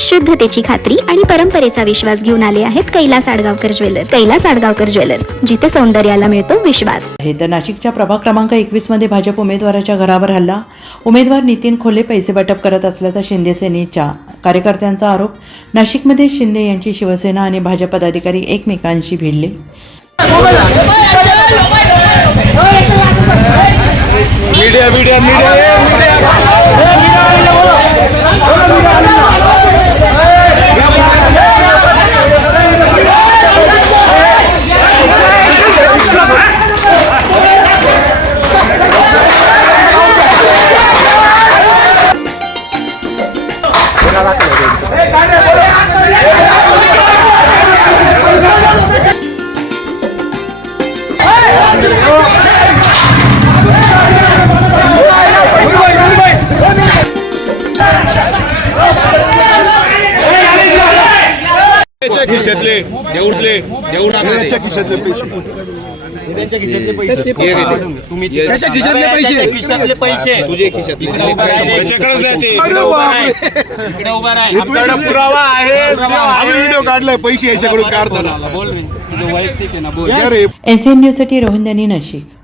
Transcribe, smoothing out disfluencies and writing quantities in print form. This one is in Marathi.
शुद्धतेची खात्री आणि परंपरेचा विश्वास घेऊन आले आहेत कैलास आडगावकर ज्वेलर्स. कैलास आडगावकर ज्वेलर्स, जिथे सौंदर्याला मिळतो विश्वास. तर नाशिकच्या प्रभाग क्रमांक 21 मध्ये भाजप उमेदवाराच्या घरावर हल्ला. उमेदवार नितीन खोले पैसे वाटप करत असल्याचा शिंदे सेनेच्या कार्यकर्त्यांचा आरोप. नाशिकमध्ये शिंदे यांची शिवसेना आणि भाजप पदाधिकारी एकमेकांशी भिडले. खिशातले खिशातले पैसे तुझे खिशातले पुरावा आहे. व्हिडिओ काढलाय पैसे याच्याकडून काढताना. एनसीएन न्यूज साठी रोहन दानी, नाशिक.